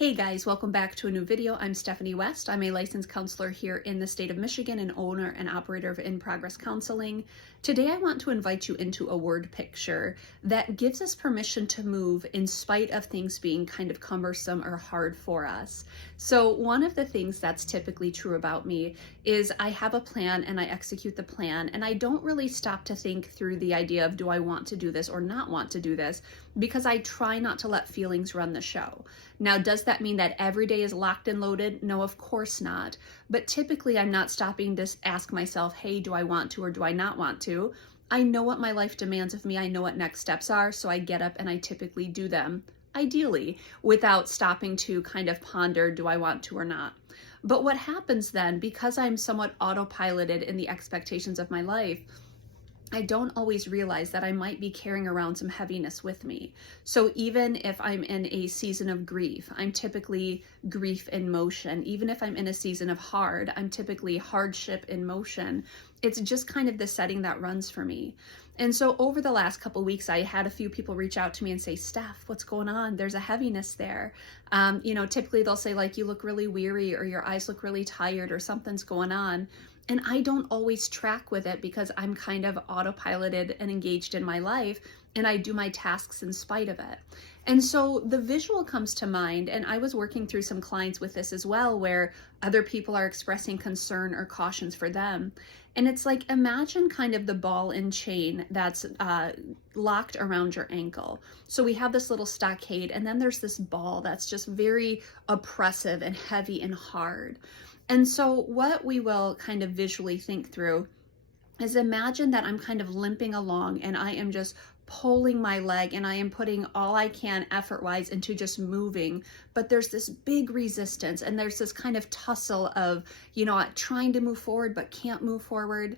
Hey guys, welcome back to a new video. I'm Stephanie West. I'm a licensed counselor here in the state of Michigan and owner and operator of In Progress Counseling. Today I want to invite you into a word picture that gives us permission to move in spite of things being kind of cumbersome or hard for us. So one of the things that's typically true about me is I have a plan and I execute the plan, and I don't really stop to think through the idea of do I want to do this or not want to do this, because I try not to let feelings run the show. Now, does that mean that every day is locked and loaded? No, of course not. But typically I'm not stopping to ask myself, hey, do I want to or do I not want to? I know what my life demands of me. I know what next steps are. So I get up and I typically do them, ideally, without stopping to kind of ponder, do I want to or not? But what happens then, because I'm somewhat autopiloted in the expectations of my life, I don't always realize that I might be carrying around some heaviness with me. So even if I'm in a season of grief, I'm typically grief in motion. Even if I'm in a season of hard, I'm typically hardship in motion. It's just kind of the setting that runs for me. And so over the last couple weeks, I had a few people reach out to me and say, Steph, what's going on? There's a heaviness there. Typically they'll say, like, you look really weary or your eyes look really tired or something's going on. And I don't always track with it because I'm kind of autopiloted and engaged in my life, and I do my tasks in spite of it. And so the visual comes to mind, and I was working through some clients with this as well, where other people are expressing concern or cautions for them. And it's like, imagine kind of the ball and chain that's locked around your ankle. So we have this little stockade, and then there's this ball that's just very oppressive and heavy and hard. And so what we will kind of visually think through is, imagine that I'm kind of limping along and I am just pulling my leg and I am putting all I can effort-wise into just moving, but there's this big resistance and there's this kind of tussle of, trying to move forward but can't move forward.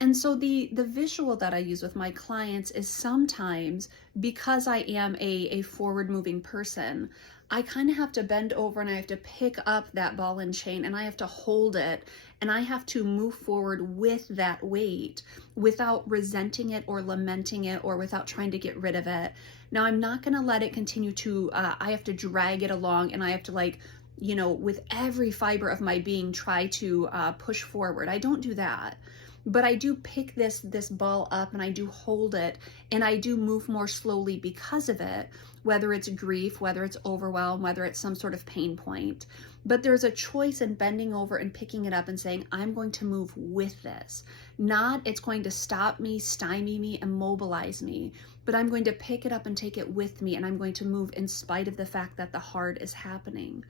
And so the visual that I use with my clients is, sometimes because I am a forward-moving person, I kind of have to bend over and I have to pick up that ball and chain and I have to hold it and I have to move forward with that weight without resenting it or lamenting it or without trying to get rid of it. Now, I'm not going to let it continue to, I have to drag it along and I have to with every fiber of my being try to push forward. I don't do that. But I do pick this ball up and I do hold it and I do move more slowly because of it, whether it's grief, whether it's overwhelm, whether it's some sort of pain point. But there's a choice in bending over and picking it up and saying, I'm going to move with this. Not it's going to stop me, stymie me, immobilize me, but I'm going to pick it up and take it with me, and I'm going to move in spite of the fact that the hard is happening.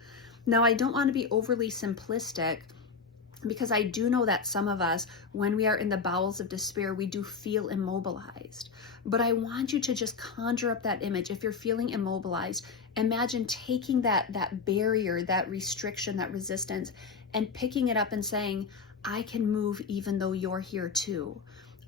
Now, I don't want to be overly simplistic, because I do know that some of us, when we are in the bowels of despair, we do feel immobilized. But I want you to just conjure up that image. If you're feeling immobilized, imagine taking that barrier, that restriction, that resistance, and picking it up and saying, I can move even though you're here too.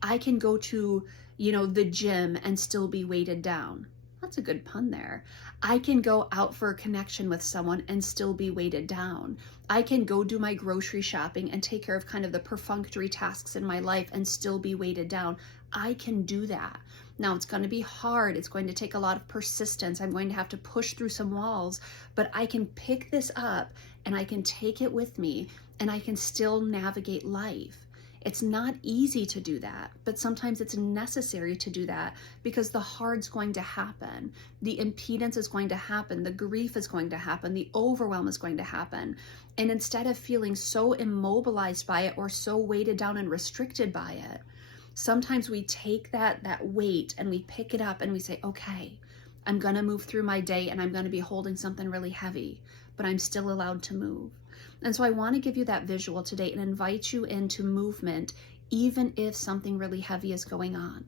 I can go to, the gym and still be weighted down. That's a good pun there. I can go out for a connection with someone and still be weighted down. I can go do my grocery shopping and take care of kind of the perfunctory tasks in my life and still be weighted down. I can do that. Now, it's going to be hard. It's going to take a lot of persistence. I'm going to have to push through some walls, but I can pick this up and I can take it with me and I can still navigate life. It's not easy to do that, but sometimes it's necessary to do that because the hard's going to happen. The impedance is going to happen. The grief is going to happen. The overwhelm is going to happen. And instead of feeling so immobilized by it or so weighted down and restricted by it, sometimes we take that weight and we pick it up and we say, okay, I'm going to move through my day and I'm going to be holding something really heavy, but I'm still allowed to move. And so I want to give you that visual today and invite you into movement, even if something really heavy is going on.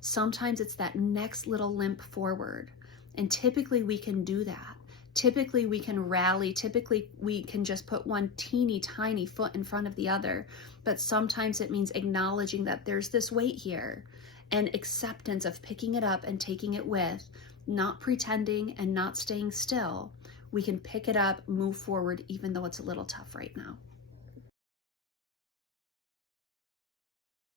Sometimes it's that next little limp forward. And typically we can do that. Typically we can rally. Typically we can just put one teeny tiny foot in front of the other. But sometimes it means acknowledging that there's this weight here and acceptance of picking it up and taking it with, not pretending and not staying still. We can pick it up, move forward, even though it's a little tough right now.